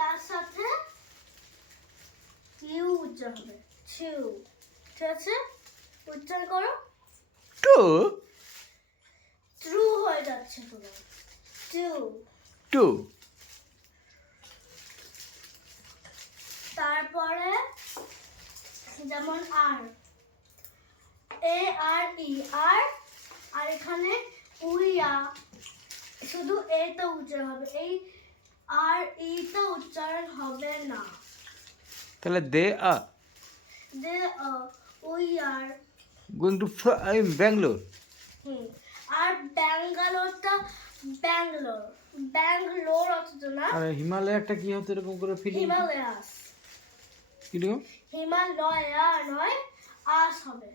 তার সাথে ইউ উচ্চারণ হবে চিউ ঠিক আছে উচ্চারণ করো টু ট্রু হয়ে যাচ্ছে পুরো টু টু তারপরে যেমন আর এ আর ই আর আর এখানে উইয়া শুধু এটা উচ্চারণ হবে এই আর ইটা উচ্চারণ হবে না তাহলে they are they we are going to Bangalore আর ব্যাঙ্গালোরটা ব্যাঙ্গালোর ব্যাঙ্গালোর অথচ না আর হিমালয়াটা কি হতো এরকম করে ফিলিং হিমালয়াস কিরকম হিমালয়া নয় আস হবে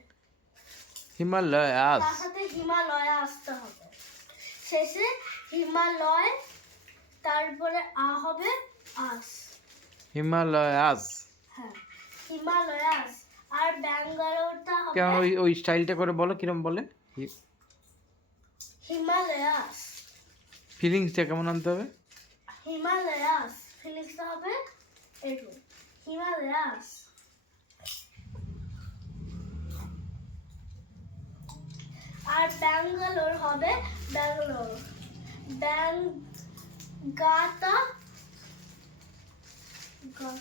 হিমালয়াস তার সাথে হিমালয়া আসতে হবে শেষে হিমালয় তারপরে আ হবে আস হিমালয়াস হ্যাঁ হিমালয়াস আর ব্যাঙ্গালোরটা কেমন হবে ওই স্টাইলটা করে বলো কিরম বলে হিমালয়াস ফিলিংসটা কেমন আনতে হবে হিমালয়াস ফিলিংসটা হবে এরকম হিমালয়াস আর ব্যাঙ্গালোর হবে ব্যাঙ্গালোর ব্যাঙ্গাতা